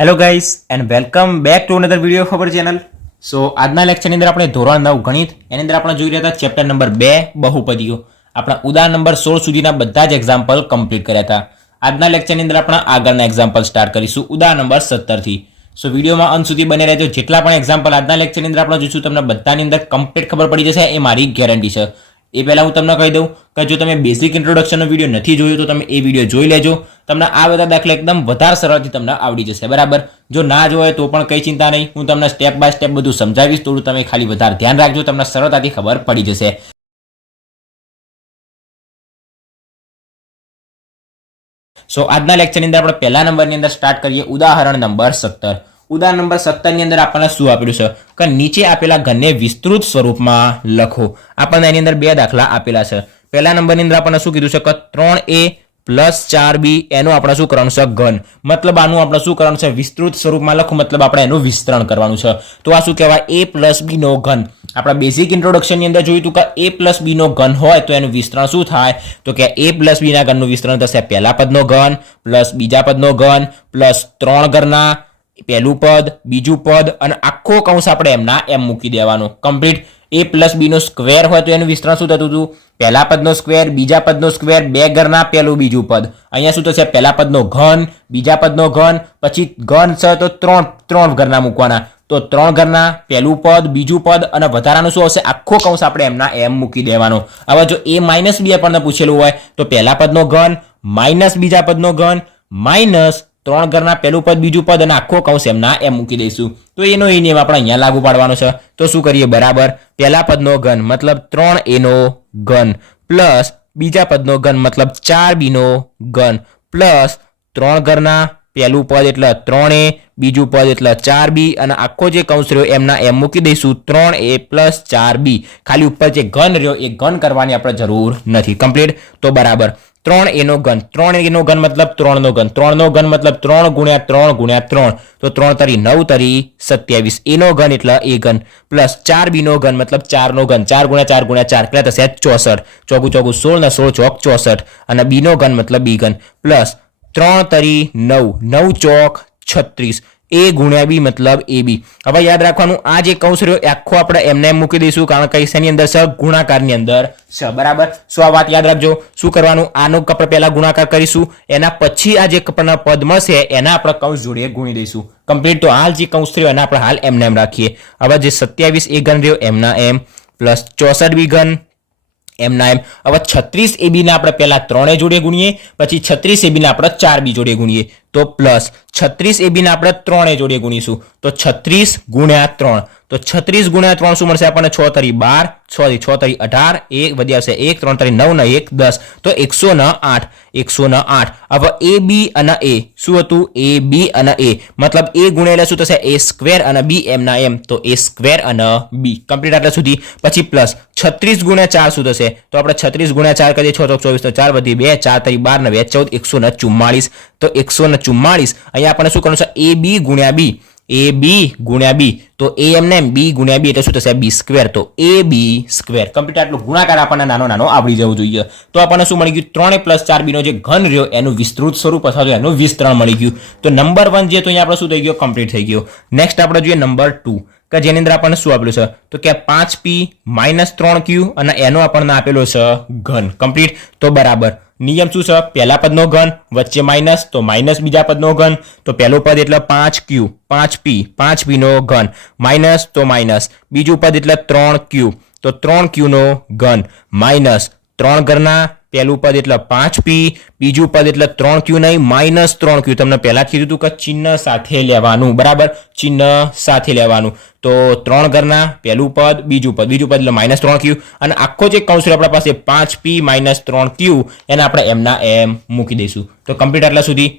Hello guys and welcome back to another video of our channel. So આજના લેક્ચરની અંદર આપણે ધોરણ 9 ગણિત એની અંદર આપણે જોઈ રહ્યા હતા ચેપ્ટર નંબર 2 બહુપદીઓ. આપણા ઉદાહરણ નંબર 16 સુધીના બધા જ એક્ઝામ્પલ કમ્પ્લીટ કર્યા હતા. આજના લેક્ચરની અંદર આપણે આગળના એક્ઝામ્પલ સ્ટાર્ટ કરીશું ઉદાહરણ નંબર 17 થી. સો વિડીયોમાં અંત સુધી બને રહેજો. જેટલા પણ એક્ઝામ્પલ આજના લેક્ચરની અંદર આપણે જોઈશું તમને બધાની અંદર કમ્પ્લીટ ખબર પડી જશે, એ મારી ગેરંટી છે. એ પહેલાં હું તમને કહી દઉં કે જો તમે બેઝિક ઇન્ટ્રોડક્શનનો વિડીયો નથી જોયો તો તમે એ વિડીયો જોઈ લેજો. તમને આ બધા દાખલા એકદમ વધારે સરળથી તમને આવડી જશે, બરાબર. જો ના જોયે તો પણ કંઈ ચિંતા નહીં, હું તમને સ્ટેપ બાય સ્ટેપ બધું સમજાવીશ. થોડું તમે ખાલી વધારે ધ્યાન રાખજો, તમને સરળતાથી ખબર પડી જશે. સો આજના લેક્ચરની અંદર આપણે પહેલા નંબરની અંદર સ્ટાર્ટ કરીએ ઉદાહરણ નંબર 17. ઉદાહરણ નંબર 17 ની અંદર આપણને શું આપેલું છે કે નીચે આપેલા ઘનને વિસ્તૃત સ્વરૂપમાં લખો. આપણને એની અંદર બે દાખલા આપેલા છે. પહેલા નંબરની અંદર આપણને શું કીધું છે કે 3a પ્લસ 4b એનું આપણે શું કરવાનું છે ઘન. મતલબ આનું આપણે શું કરવાનું છે વિસ્તૃત સ્વરૂપમાં લખો, મતલબ આપણે એનું વિસ્તરણ કરવાનું છે. તો આ શું કહેવાય a પ્લસ b નો ઘન. આપણા બેઝિક ઇન્ટ્રોડક્શનની અંદર જોયું હતું કે a પ્લસ b નો ઘન હોય તો એનું વિસ્તરણ શું થાય તો કે a પ્લસ b ના ઘનનું વિસ્તરણ થશે પહેલા પદનો ઘન પ્લસ બીજા પદનો ઘન પ્લસ 3 ઘરના પહેલું પદ બીજું પદ અને આખો કૌંસ આપણે એમના એમ મૂકી દેવાનો કમ્પ્લીટ. a પ્લસ b નો સ્ક્વેર હોય તો એનું વિસ્તરણ શું થતું હતું પહેલા પદનો સ્ક્વેર બીજા પદનો સ્ક્વેર બે ઘરના પહેલું બીજું પદ. અહીંયા શું થશે પહેલા પદનો ઘન બીજા પદનો ઘન પછી ઘન છે તો ત્રણ ઘરના મૂકવાના. તો 3 ઘરના પહેલું પદ બીજું પદ અને વધારાનું શું આવશે આખો કૌંસ આપણે એમના એમ મૂકી દેવાનો. હવે જો a માઇનસ b આપણને પૂછેલું હોય તો પહેલા પદનો ઘન માઇનસ બીજા પદનો ઘન માઇનસ 3 ઘરના પહેલું પદ બીજું પદ અને આખો કૌંસ એમના એમ મૂકી દઈશું. તો એનો એ નિયમ આપણે અહીંયા લાગુ પાડવાનો છે. તો શું કરીએ બરાબર પહેલા પદનો ઘન મતલબ 3a નો ઘન પ્લસ બીજા પદનો ઘન મતલબ 4b નો ઘન પ્લસ 3 ઘરના પહેલું પદ એટલે 3a બીજું પદ એટલે 4b અને આખો જે કૌંસ રહ્યો એમના એમ મૂકી દઈશું 3a પ્લસ 4b. ખાલી ઉપર જે ઘન રહ્યો એ ઘન કરવાની આપણે જરૂર નથી કમ્પ્લીટ. તો બરાબર 3a નો ઘન 3a નો ઘન મતલબ 3 નો ઘન 3 નો ઘન મતલબ 3 ગુણ્યા 3 ગુણ્યા 3 તો 3 તરી 9 તરી 27 a નો ઘન એટલે a ઘન પ્લસ 4b નો ઘન મતલબ 4 નો ઘન 4 ગુણ્યા 4 ગુણ્યા 4 એટલે થશે 64 ચોગું ચોગું 16 ને 16 ચોક 64 અને b નો ઘન મતલબ b ઘન પ્લસ 3 તરી 9 9 ચોક 36 a ગુણ્યા b મતલબ ab. હવે યાદ રાખવાનું આ જે કૌંસ રહ્યો આખો આપણે એમને એમ મૂકી દઈશું કારણ કે શેની અંદર છે ગુણાકારની અંદર છે, બરાબર. સો આ વાત યાદ રાખજો. શું કરવાનું આનો આપણે પહેલા ગુણાકાર કરીશું એના પછી આ જે આપણને પદ મળશે એના આપણે કૌંસ જોડે ગુણી દઈશું કમ્પ્લીટ. તો હાલ જે કૌંસ રહ્યો એના આપણે હાલ એમને એમ રાખીએ. હવે જે 27 a ઘન રહ્યો એમના એમ પ્લસ 64 b ઘન એમના એમ. હવે 36 ab ને આપણે પહેલા 3 જોડે ગુણીએ પછી 36 ab ને આપણે 4b જોડે ગુણીએ તો પ્લસ 36 ab ને આપણે 3 જોડે ગુણીશું તો 36 ગુણ્યા 3 તો 36 ગુણ્યા 3 શું મળશે આપણને 6 તરી 12 6 તરી 18 1 વધી આવશે 1 3 તરી 9 ને 1 10 તો 108 108. હવે a b અને a શું હતું a b અને a મતલબ a ગુણ્યા શું થશે a સ્ક્વેર અને b એમના એમ તો a સ્ક્વેર અને b કમ્પ્લીટ. આટલા સુધી પછી પ્લસ 36 ગુણ્યા 4 શું થશે તો આપણે 36 ગુણ્યા 4 કરીએ 6 ચોક 24 તો 4 વધી 2 4 તરી 12 ને 2 14 144 તો 144. અહીંયા આપણે શું કરવાનું છે a b ગુણ્યા b a b ગુણ્યા b તો a એમને એમ b ગુણ્યા b એટલે શું થશે b સ્ક્વેર તો a b સ્ક્વેર કમ્પ્લીટ. આટલું ગુણાકાર આપણને નાનો આવડી જવું જોઈએ. તો આપણને શું મળી ગયું 3a પ્લસ 4b નો જે ઘન રહ્યો એનું વિસ્તૃત સ્વરૂપ અથવા તો એનું વિસ્તરણ મળી ગયું. તો નંબર 1 જે તો અહીંયા આપણે શું થઈ ગયો કમ્પ્લીટ થઈ ગયો. નેક્સ્ટ આપણે જોઈએ નંબર 2 કે જેની અંદર આપણને શું આપેલું છે તો કે 5p માઇનસ 3q અને એનો આપણને આપેલો છે ઘન કમ્પ્લીટ. તો બરાબર નિયમ શું છે પહેલા પદનો ઘન વચ્ચે માઇનસ તો માઇનસ બીજા પદનો ઘન તો પહેલું પદ એટલે 5q 5p નો ઘન માઇનસ તો માઇનસ બીજું પદ એટલે 3q તો 3q નો ઘન માઇનસ 3 ઘરના પહેલું પદ એટલે 5p બીજું પદ એટલે 3q નહીં માઇનસ 3q. તમને પહેલા કીધું હતું કે ચિહ્ન સાથે લેવાનું, બરાબર ચિહ્ન સાથે લેવાનું. તો 3 ઘરના પહેલું પદ બીજું પદ એટલે માઇનસ 3q અને આખો જે કૌંસ આપણા પાસે 5p માઇનસ 3q એને આપણે એમના એમ મૂકી દઈશું તો કમ્પ્લીટ આટલા સુધી.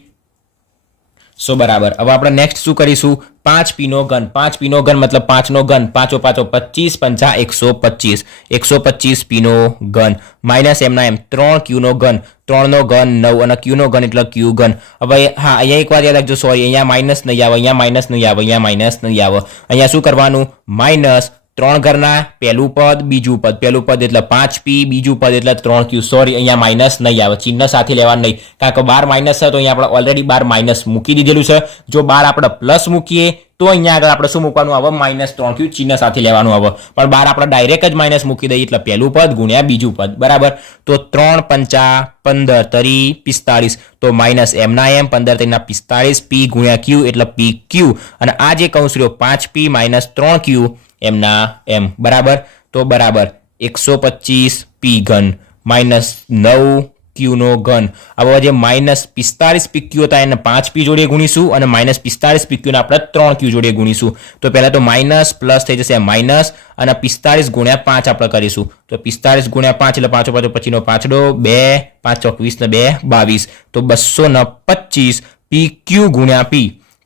સો બરાબર હવે આપણે નેક્સ્ટ શું કરીશું 5p નો ઘન 5p નો ઘન મતલબ 5 નો ઘન 5 5 25 5 125 125p નો ઘન માઇનસ એમના એમ 3q નો ઘન 3 નો ઘન 9 અને q નો ઘન એટલે q ઘન. હવે હા અહીંયા એક વાત યાદ રાખજો સોરી અહીંયા માઇનસ નહીં આવે અહીંયા માઇનસ નહીં આવે અહીંયા માઇનસ નહીં આવે. અહીંયા શું કરવાનું માઇનસ ત્રણ ઘરના પહેલું પદ બીજું પદ, પહેલું પદ એટલે 5p, બીજું પદ એટલે 3q. સોરી, અહીંયા માઇનસ નહીં આવે, ચિહ્ન સાથે લેવાનું નહીં, કારણ કે 12 માઇનસ છે તો અહીંયા આપણે ઓલરેડી 12 માઇનસ મૂકી દીધેલું છે. જો 12 આપણે પ્લસ મૂકીએ તો અહીંયા આગળ આપણે શું મૂકવાનું આવે? -3q ચિહ્ન સાથે લેવાનું આવે. પણ 12 આપણે ડાયરેક્ટ જ માઇનસ મૂકી દઈએ એટલે પહેલું પદ ગુણ્યા બીજું પદ, બરાબર. તો 3 પંચા 15 તરી 45, તો માઇનસ એમના એમ 15 તરીના 45, p ગુણ્યા q એટલે pq, અને આ જે કૌંસ રહ્યો 5p માઇનસ 3q એમના એમ, બરાબર. તો બરાબર 125 p ઘન માઇનસ 9q નો ઘન. હવે જે માઇનસ 45 pq હતા એને 5p જોડે ગુણીશું અને માઇનસ 45 pq ને આપણે 3q જોડે ગુણીશું. તો પહેલા તો માઇનસ પ્લસ થઈ જશે માઇનસ, અને 45 ગુણ્યા 5 આપણે કરીશું. તો 45 ગુણ્યા 5 એટલે 5 5 પછીનો પાંચડો 2 5 24 ને 2 22, તો 225 pq ગુણ્યા p,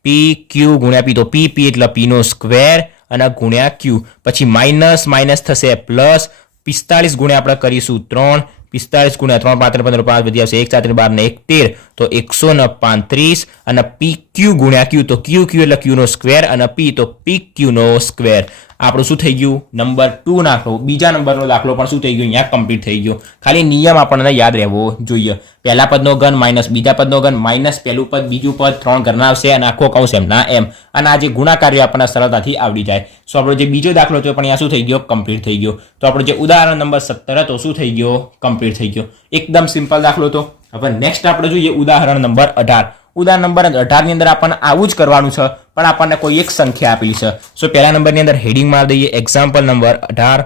pq ગુણ્યા p, તો p એટલે p નો સ્ક્વેર અને ગુણ્યા q. પછી માઇનસ માઇનસ થશે પ્લસ, 45 ગુણ્યા આપણે કરીશું 3, 45 ગુણ્યા 3 5 15 5 વધી આવશે 1 7 12 ને 1 13, તો 135, અને pq ગુણ્યા q, તો qq એટલે q નો સ્ક્વેર અને p તો pq નો સ્ક્વેર. આપણું શું થઈ ગયું? નંબર 2 દાખલો. બીજા નંબરનો દાખલો પણ શું થઈ ગયો? અહીંયા કમ્પ્લીટ થઈ ગયો. ખાલી નિયમ આપણને યાદ રહેવો જોઈએ. પહેલા પદનો ઘન માઇનસ બીજા પદનો ઘન માઇનસ પહેલું પદ બીજું પદ 3 ઘરના આવશે અને આખો કૌંસ એમના એમ, અને આ જે ગુણાકાર્ય આપણને સરળતાથી આવડી જાય. સો આપણો જે બીજો દાખલો હતો પણ અહીંયા શું થઈ ગયો? કમ્પ્લીટ થઈ ગયો. તો આપણો જે ઉદાહરણ નંબર 17 હતો શું થઈ ગયો? કમ્પ્લીટ થઈ ગયો. એકદમ સિમ્પલ દાખલો હતો. હવે નેક્સ્ટ આપણે જોઈએ ઉદાહરણ નંબર 18. ઉદાહરણ નંબર 18 ની અંદર આપણને આવું જ કરવાનું છે, પણ આપણને કોઈ એક સંખ્યા આપેલી છે. સો પહેલા નંબરની અંદર હેડિંગ મારી દઈએ એક્ઝામ્પલ નંબર 18,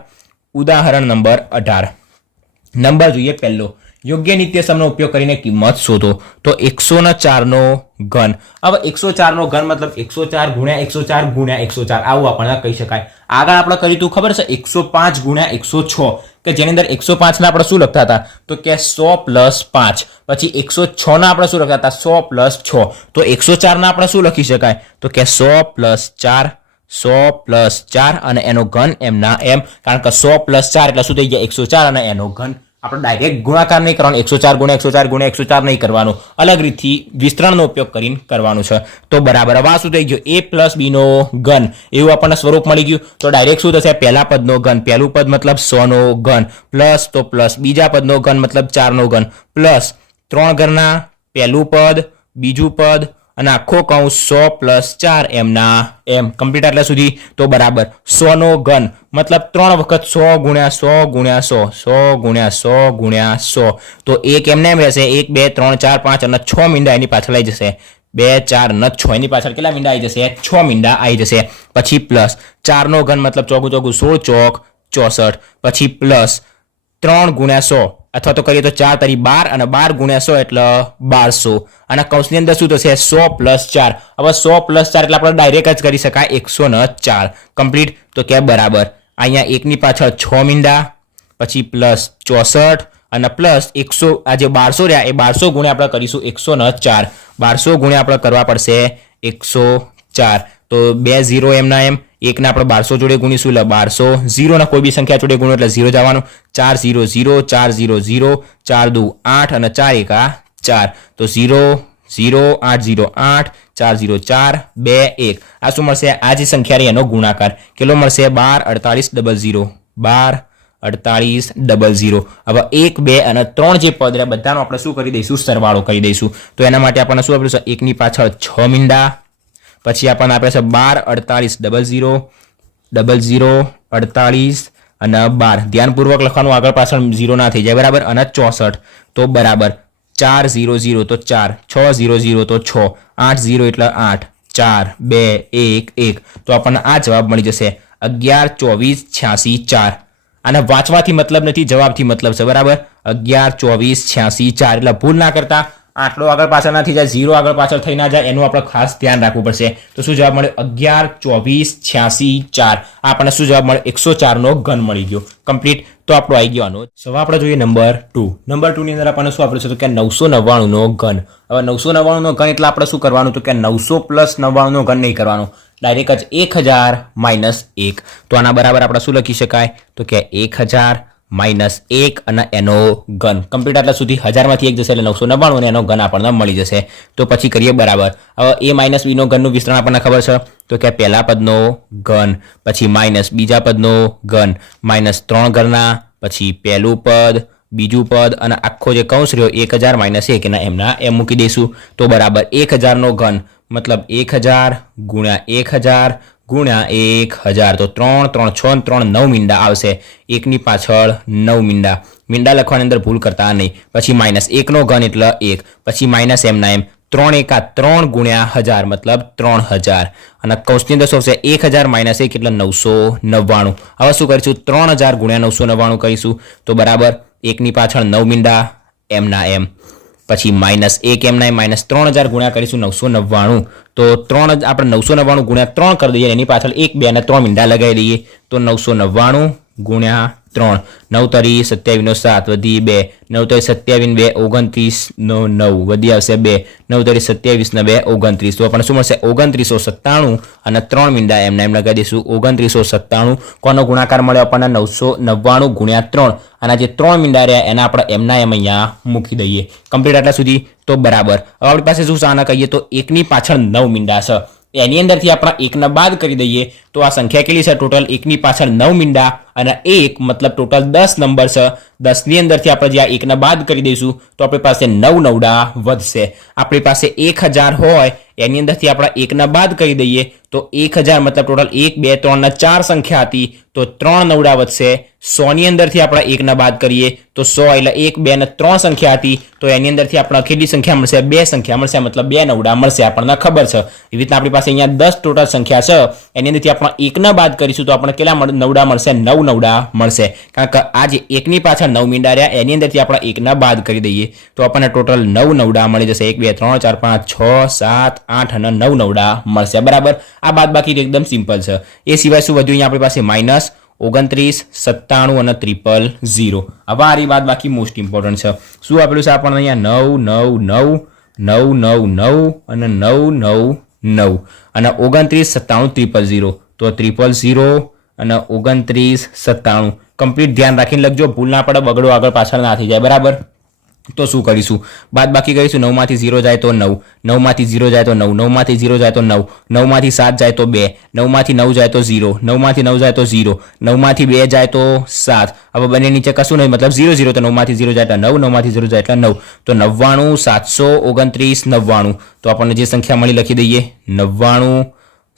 ઉદાહરણ નંબર 18. નંબર જોઈએ પહેલો, યોગ્ય નિત્યસમનો ઉપયોગ કરીને કિંમત શોધો. તો 104 નો ઘન. હવે 104 નો ઘન મતલબ 104 ગુણ્યા 104 ગુણ્યા 104, આવું આપણને કહી શકાય. આગળ આપણે કર્યું હતું ખબર છે 105 ગુણ્યા 106, કે જેની અંદર 105 ના આપણે શું લખતા હતા? તો કે 100 પ્લસ 5. પછી 106 ના આપણે શું લખતા હતા? 100 પ્લસ 6. તો 104 ના આપણે શું લખી શકાય? તો કે 100 પ્લસ 4, 100 પ્લસ 4 અને એનો ઘન એમના એમ, કારણ કે 100 પ્લસ 4 એટલે શું થઈ ગયા? 104 અને એનો ઘન. આપણે ડાયરેક્ટ ગુણાકાર નહીં કરવાનો, 104 ગુણ્યા 104 ગુણ્યા 104 નહીં કરવાનું, અલગ રીતથી વિસ્તરણનો ઉપયોગ કરીને કરવાનું છે. તો બરાબર. હવે આ શું થઈ ગયું? a પ્લસ b નો ઘન, એવું આપણને સ્વરૂપ મળી ગયું. તો ડાયરેક્ટ શું થશે? પહેલા પદનો ઘન, પહેલું પદ મતલબ 100 નો ઘન, પ્લસ તો પ્લસ બીજા પદનો ઘન મતલબ 4 નો ઘન, પ્લસ 3 ઘરના પહેલું પદ બીજું પદ અને આખો કૌંસ 100 પ્લસ 4 એમના એમ. કમ્પ્લીટ આટલા સુધી. તો બરાબર 100 નો ઘન મતલબ 3 વખત 100 ગુણ્યા 100 ગુણ્યા 100, 100 ગુણ્યા 100 ગુણ્યા 100. તો એક એમને એમ રહેશે, 1 2 3 4 5 અને 6 મીંડા એની પાછળ આવી જશે. 2 4 અને 6 એની પાછળ કેટલા મીંડા આવી જશે? 6 મીંડા આવી જશે. પછી પ્લસ 4 નો ઘન મતલબ ચોગું ચોગું 16 ચોક 64. પછી પ્લસ 3 ગુણ્યા 100, અથવા તો કરીએ તો 4 તરી 12 અને 12 ગુણ્યા 100 એટલે 1200, અને કૌંસની અંદર શું થશે? 100 પ્લસ 4. હવે 100 પ્લસ 4 એટલે આપણે ડાયરેક્ટ જ કરી શકાય 104. કમ્પ્લીટ. તો કે બરાબર અહીંયા એકની પાછળ 6 મીંડા, પછી પ્લસ 64 અને પ્લસ 100, આ જે 1200 રહ્યા એ 1200 ગુણ્યા આપણે કરીશું 104. 1200 ગુણ્યા આપણે કરવા પડશે 104. તો 2 0 એમના એમ, એકને આપણે 1200 જોડે ગુણીશું એટલે 1200, 0 ના કોઈ બી સંખ્યા જોડે ગુણો એટલે 0 જવાનું. 4 0 0 4 0 0, 4 2 8 અને 4 1 4. તો 0 0 8 0 8, 4 0 4 2 1. આ શું મળશે? આ જે સંખ્યા રહી એનો ગુણાકાર કેટલો મળશે? 12 48 00, 12 48 00. હવે 1 2 અને 3 જે પદ રહ્યા બધાનો આપણે શું કરી દઈશું? સરવાળો કરી દઈશું. તો એના માટે આપણને શું આપ્યું છે? એકની પાછળ 6 મીંડા, પછી આપણને આપે છે 12 48 00 48 અને 12. ધ્યાનપૂર્વક લખવાનું, આગળ પાછળ 0 ના થઈ જાય, બરાબર. અને 64. તો બરાબર 4 0 0 તો 4, 6 0 0 તો 6, 8 0 એટલે 8, 4 2 1 1. તો આપણને આ જવાબ મળી જશે 11 24 86 4. આને વાંચવાથી મતલબ નથી, જવાબથી મતલબ છે, બરાબર. 11 24 86 4 એટલે ભૂલ ના કરતા. આટલો આગળ પાછળ ના થઈ જાય, 0 આગળ પાછળ થઈ ના જાય, એનું આપણે ખાસ ધ્યાન રાખવું પડશે. તો શું જવાબ મળે? 11 24 86 4. આપણને શું જવાબ મળે? 104 નો ઘન મળી ગયો. કમ્પ્લીટ. તો આપણો આવી ગયો આનો. હવે આપણે જોઈએ નંબર 2. નંબર 2 ની અંદર આપણને શું આપ્યું છે? તો કે 999 નો ઘન. હવે 999 નો ઘન એટલે આપણે શું કરવાનું? તો કે 900 પ્લસ 99 નો ઘન નહીં કરવાનું, ડાયરેક્ટ જ 1000 માઇનસ 1. તો આના બરાબર આપણે શું લખી શકાય? તો કે 1000 -1 અને એનો ઘન. કમ્પ્લીટ આટલા સુધી 1000માંથી 1 જશે એટલે 999 અને એનો ઘન આપણને મળી જશે. તો પછી કરીએ બરાબર. હવે a માઇનસ બીનો ઘનનું વિસ્તરણ આપણને ખબર છે તો કે પહેલા પદનો ઘન, પછી માઇનસ બીજા પદનો ઘન, -3 ઘરના, પછી પહેલું પદ, બીજું પદ અને આખો જે કૌંસ રહ્યો 1000 - 1 એના એમના એમ મૂકી દઈશું. તો બરાબર 1000નો ઘન મતલબ 1000 ગુણ્યા 1000 ગુણ્યા 1000 તો 3 3 6 અને 3 9 મીંડા આવશે. એકની પાછળ 9 મીંડા. મીંડા લખવાની અંદર ભૂલ કરતા નહીં. પછી -1નો ઘન એટલે 1, પછી માઇનસ એમના એમ 3 એકા 3 ગુણ્યા 1000 મતલબ 3000 અને કૌંસની અંદર શું આવશે 1000 - 1 એટલે 999. હવે શું કરીશું 3000 ગુણ્યા 999 કરીશું તો બરાબર એકની પાછળ 9 મીંડા એમના એમ, પછી -1 એમના એમ -3000 ગુણ્યા કરીશું 999 તો 3 આપણે 999 ગુણ્યા 3 કરી દઈએ એની પાછળ 1 2 અને 3 મીંડા લગાવી દઈએ તો 999 ગુણ્યા 3 9 તરી 27 7 વધી 2 9 તરી 27 2 29 નો 9 વધી આવશે 2 9 તરી 27 ને 2 29 તો આપણને શું મળશે 2997 અને 3 મીંડા એમના એમ લગાવી દઈશું 2997. કોનો ગુણાકાર મળ્યો આપણને 999 ગુણ્યા 3 અને જે 3 મીંડા રહ્યા એના આપણે એમના એમ અહીંયા મૂકી દઈએ. કમ્પ્લીટ આટલા સુધી તો બરાબર. હવે આપણી પાસે શું આના કહીએ તો એકની પાછળ 9 મીંડા છે એની અંદરથી આપણે 1 બાદ કરી દઈએ તો આ સંખ્યા કેટલી છે ટોટલ એકની પાછળ 9 મીંડા અને 1 મતલબ ટોટલ 10 નંબર છે. 10ની અંદરથી આપણે જે આ 1 બાદ કરી દઈશું તો આપણી પાસે 9 નવડા વધશે. આપણી પાસે 1000 હોય એની અંદરથી આપણે 1 બાદ કરી દઈએ તો 1000 મતલબ ટોટલ 1 2 3 અને 4 સંખ્યા હતી તો 3 નવડા વધશે. 100 ની અંદરથી આપણે 1 બાદ કરીએ તો 100 એટલે 1 2 અને 3 સંખ્યા હતી તો એની અંદરથી આપણે કેટલી સંખ્યા મળશે 2 સંખ્યા મળશે મતલબ 2 નવડા મળશે આપણને ખબર છે. એવી રીતના આપણી પાસે અહીંયા 10 ટોટલ સંખ્યા છે એની અંદરથી આપણે 1 બાદ કરીશું તો આપણે કેટલા નવડા મળશે 9 નવડા મળશે. કારણ કે આ જે 1ની પાછળ 9 મીંડા રહ્યા એની અંદરથી આપણે 1 બાદ કરી દઈએ તો આપણને ટોટલ 9 નવડા મળી જશે. 1 2 3 4 5 6 7 8 અને 9 નવડા મળશે બરાબર. આ બાદ બાકી એકદમ સિમ્પલ છે. એ સિવાય શું વધ્યું અહીંયા આપણી પાસે -29 97 અને 000. હવે આ બાદ બાકી મોસ્ટ ઇમ્પોર્ટન્ટ છે. શું આપેલું છે આપણને અહીંયા 9 9 9 9 9 અને 9 અને 29 97 000 તો 000 અને 29 97 કમ્પ્લીટ ધ્યાન રાખીને લખજો ભૂલ ના પડે બગડો આગળ પાછળ ના થઈ જાય બરાબર. તો શું કરીશું બાદ બાકી કરીશું 9 માંથી 0 જાય તો 9 9 માંથી 0 જાય તો 9 9 માંથી 0 જાય તો 9 9 માંથી 7 જાય તો 2 9 માંથી 9 જાય તો 0 9 માંથી 9 જાય તો 0 9 માંથી 2 જાય તો 7. હવે બંને નીચે કશું નહીં મતલબ 0 0 તો 9 માંથી 0 જાય તો 9 9 માંથી 0 જાય એટલે 9 તો 99 729 99 તો આપણને જે સંખ્યા મળી લખી દઈએ 99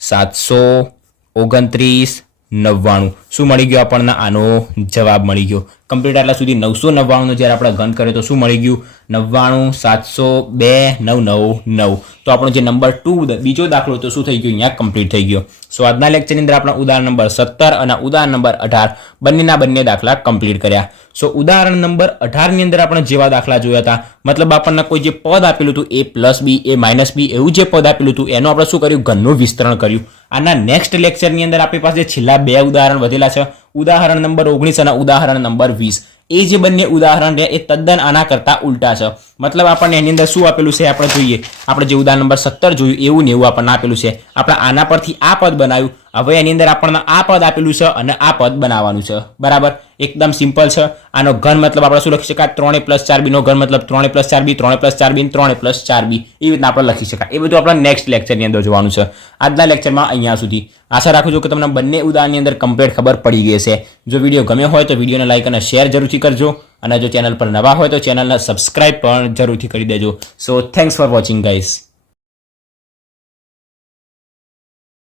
729 99. શું મળી ગયો આપણને આનો જવાબ મળી ગયો. કમ્પ્લીટ આટલા સુધી 999 જ્યારે આપણે ઘન કર્યો તો શું મળી ગયું 99 702 999. તો આપણો જે નંબર 2 બીજો દાખલો તો શું થઈ ગયો અહીંયા કમ્પ્લીટ થઈ ગયો. સો આજના લેક્ચરની અંદર આપણે ઉદાહરણ નંબર 17 અને ઉદાહરણ નંબર 18 બંને દાખલા કમ્પ્લીટ કર્યા. સો ઉદાહરણ નંબર 18 ની અંદર આપણે જેવા દાખલા જોયા હતા મતલબ આપણને કોઈ જે પદ આપેલું હતું a+b a-b એવું જે પદ આપેલું હતું એનું આપણે શું કર્યું ઘનનું વિસ્તરણ કર્યું. આના નેક્સ્ટ લેક્ચરની અંદર આપણી પાસે છેલ્લા 2 ઉદાહરણ વધેલા છે. ઉદાહરણ નંબર 19 અને ઉદાહરણ નંબર 20. એ જે બંને ઉદાહરણ છે એ તદ્દન આના કરતા ઉલટા છે. મતલબ આપણને એની અંદર શું આપેલું છે આપણે જોઈએ. આપણે જે ઉદાહરણ નંબર 17 જોયું એવું ને એવું આપણને આપેલું છે. આપણે આના પરથી આ પદ બનાવ્યું. હવે એની અંદર આપણને આ પદ આપેલું છે અને આ પદ બનાવવાનું છે બરાબર. એકદમ સિમ્પલ છે. આનો ઘન મતલબ આપણે શું લખી શકાય 3a+4b નો ઘન મતલબ 3a+4b 3a+4b 3a+4b એ રીતના આપણે લખી શકાય. એ બધું આપણે નેક્સ્ટ લેક્ચરની અંદર જોવાનું છે. આજના લેક્ચરમાં અહીંયા સુધી. આશા રાખું છું કે તમને બંને ઉદાહરણની અંદર કમ્પ્લીટ ખબર પડી ગઈ છે. જો વિડીયો ગમ્યો હોય તો વિડીયોને લાઈક અને શેર જરૂરથી કરજો અને જો ચેનલ પર નવા હોય તો ચેનલને સબસ્ક્રાઇબ પણ જરૂરથી કરી દેજો. સો થેન્ક્સ ફોર વોચિંગ ગાઈઝ.